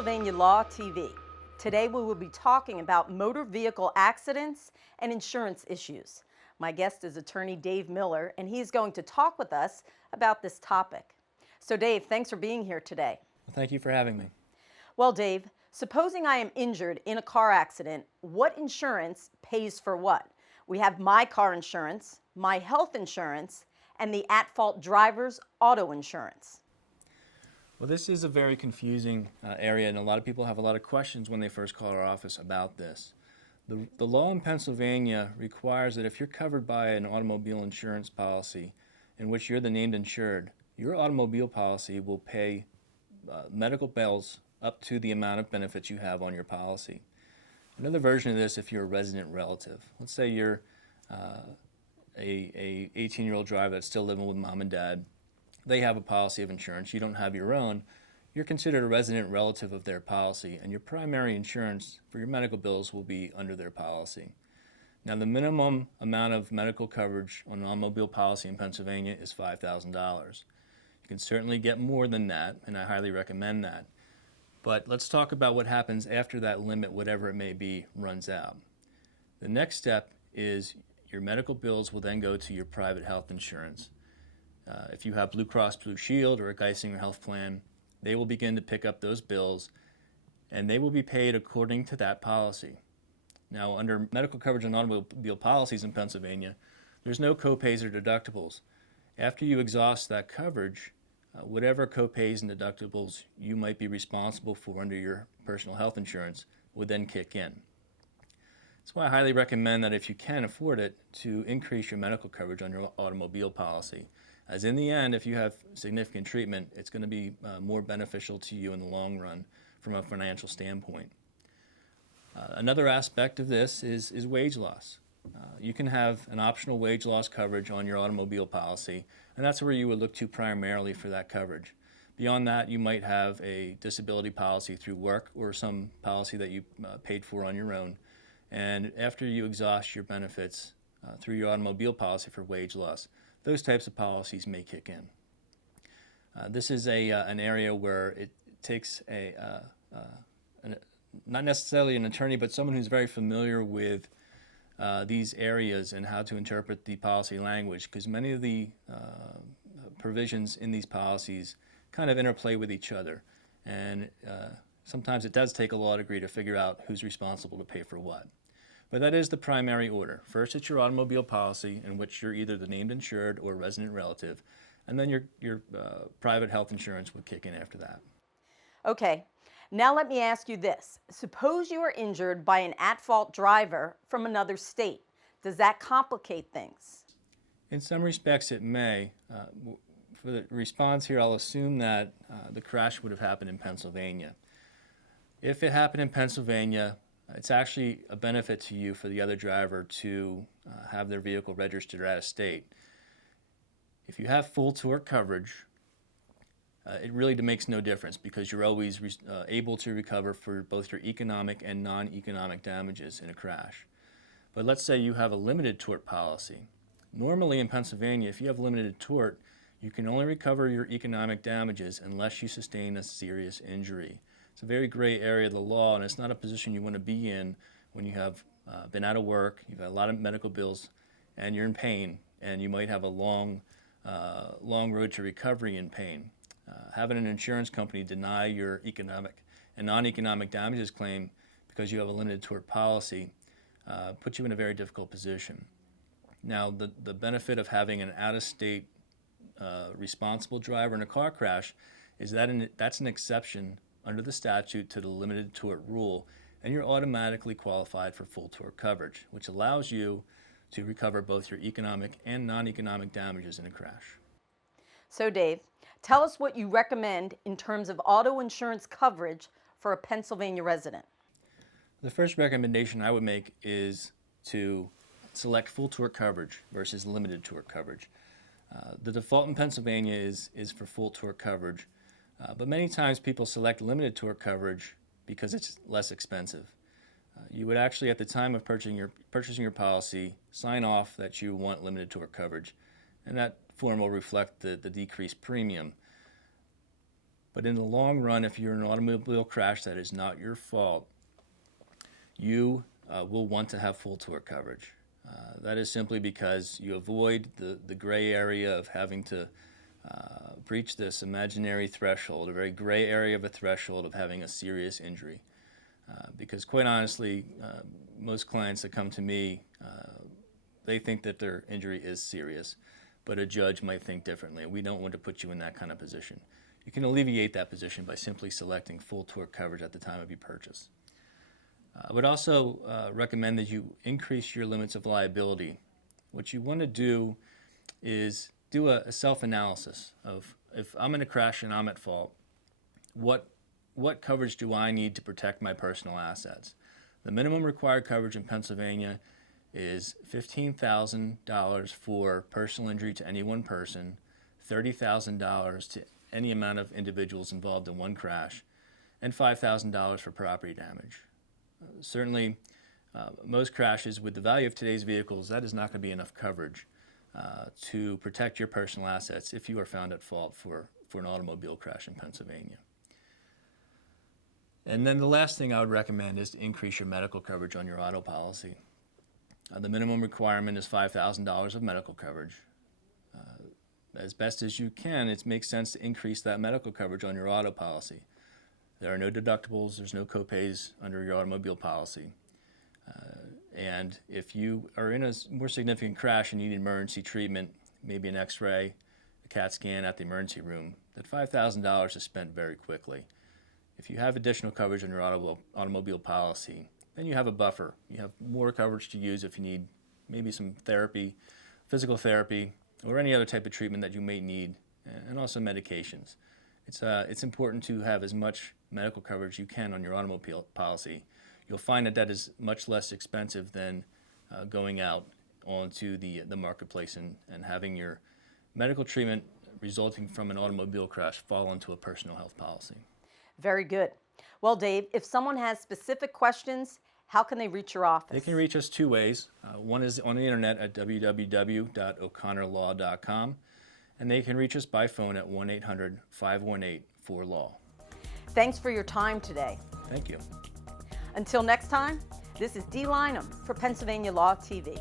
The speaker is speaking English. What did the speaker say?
Pennsylvania Law TV. Today we will be talking about motor vehicle accidents and insurance issues. My guest is attorney Dave Miller, and he's going to talk with us about this topic. So Dave, thanks for being here today. Well, thank you for having me. Well, Dave, supposing I am injured in a car accident, what insurance pays for what? We have my car insurance, my health insurance, and the at-fault driver's auto insurance. Well, this is a very confusing area, and a lot of people have a lot of questions when they first call our office about this. The law in Pennsylvania requires that if you're covered by an automobile insurance policy in which you're the named insured, your automobile policy will pay medical bills up to the amount of benefits you have on your policy. Another version of this, if you're a resident relative. Let's say you're a 18-year-old driver that's still living with mom and dad. They have a policy of insurance. You don't have your own. You're considered a resident relative of their policy, and your primary insurance for your medical bills will be under their policy. Now, the minimum amount of medical coverage on an automobile policy in Pennsylvania is $5,000. You can certainly get more than that, and I highly recommend that. But let's talk about what happens after that limit, whatever it may be, runs out. The next step is your medical bills will then go to your private health insurance. If you have Blue Cross Blue Shield or a Geisinger health plan, they will begin to pick up those bills, and they will be paid according to that policy. Now, under medical coverage on automobile policies in Pennsylvania, there's no copays or deductibles. After you exhaust that coverage, whatever copays and deductibles you might be responsible for under your personal health insurance would then kick in. That's why I highly recommend that if you can afford it, to increase your medical coverage on your automobile policy. As in the end, if you have significant treatment, it's going to be more beneficial to you in the long run from a financial standpoint. Another aspect of this is wage loss. You can have an optional wage loss coverage on your automobile policy, and that's where you would look to primarily for that coverage. Beyond that, you might have a disability policy through work or some policy that you paid for on your own. And after you exhaust your benefits through your automobile policy for wage loss, those types of policies may kick in. This is an area where it takes not necessarily an attorney, but someone who's very familiar with these areas and how to interpret the policy language, because many of the provisions in these policies kind of interplay with each other. And sometimes it does take a law degree to figure out who's responsible to pay for what. But that is the primary order. First, it's your automobile policy, in which you're either the named insured or resident relative, and then your private health insurance would kick in after that. Okay, now let me ask you this. Suppose you are injured by an at-fault driver from another state. Does that complicate things? In some respects, it may. For the response here, I'll assume that the crash would have happened in Pennsylvania. If it happened in Pennsylvania, it's actually a benefit to you for the other driver to have their vehicle registered out of state. If you have full tort coverage, it really makes no difference because you're always able to recover for both your economic and non-economic damages in a crash. But let's say you have a limited tort policy. Normally in Pennsylvania, if you have limited tort, you can only recover your economic damages unless you sustain a serious injury. It's a very gray area of the law, and it's not a position you want to be in when you have been out of work, you've got a lot of medical bills, and you're in pain, and you might have a long road to recovery in pain. Having an insurance company deny your economic and non-economic damages claim because you have a limited tort policy puts you in a very difficult position. Now, the benefit of having an out-of-state responsible driver in a car crash is that that's an exception under the statute to the limited tort rule, and you're automatically qualified for full tort coverage, which allows you to recover both your economic and non-economic damages in a crash. So Dave, tell us what you recommend in terms of auto insurance coverage for a Pennsylvania resident. The first recommendation I would make is to select full tort coverage versus limited tort coverage. The default in Pennsylvania is for full tort coverage, but many times people select limited tort coverage because it's less expensive. You would actually, at the time of purchasing your policy, sign off that you want limited tort coverage, and that form will reflect the decreased premium. But in the long run, if you're in an automobile crash that is not your fault, you will want to have full tort coverage. That is simply because you avoid the gray area of having to breach this imaginary threshold, a very gray area of a threshold of having a serious injury. Because quite honestly, most clients that come to me, they think that their injury is serious, but a judge might think differently. We don't want to put you in that kind of position. You can alleviate that position by simply selecting full tort coverage at the time of your purchase. I would also recommend that you increase your limits of liability. What you want to do is do a self-analysis of, if I'm in a crash and I'm at fault, what coverage do I need to protect my personal assets? The minimum required coverage in Pennsylvania is $15,000 for personal injury to any one person, $30,000 to any amount of individuals involved in one crash, and $5,000 for property damage. Certainly, most crashes with the value of today's vehicles, that is not going to be enough coverage to protect your personal assets if you are found at fault for an automobile crash in Pennsylvania. And then the last thing I would recommend is to increase your medical coverage on your auto policy. The minimum requirement is $5,000 of medical coverage. As best as you can, it makes sense to increase that medical coverage on your auto policy. There are no deductibles, there's no copays under your automobile policy. And if you are in a more significant crash and you need emergency treatment, maybe an x-ray, a CAT scan at the emergency room, that $5,000 is spent very quickly. If you have additional coverage on your automobile policy, then you have a buffer. You have more coverage to use if you need maybe some therapy, physical therapy, or any other type of treatment that you may need, and also medications. It's important to have as much medical coverage you can on your automobile policy. You'll find that is much less expensive than going out onto the marketplace and having your medical treatment resulting from an automobile crash fall into a personal health policy. Very good. Well, Dave, if someone has specific questions, how can they reach your office? They can reach us two ways. One is on the internet at www.o'connorlaw.com, and they can reach us by phone at 1-800-518-4LAW. Thanks for your time today. Thank you. Until next time, this is Dee Lynham for Pennsylvania Law TV.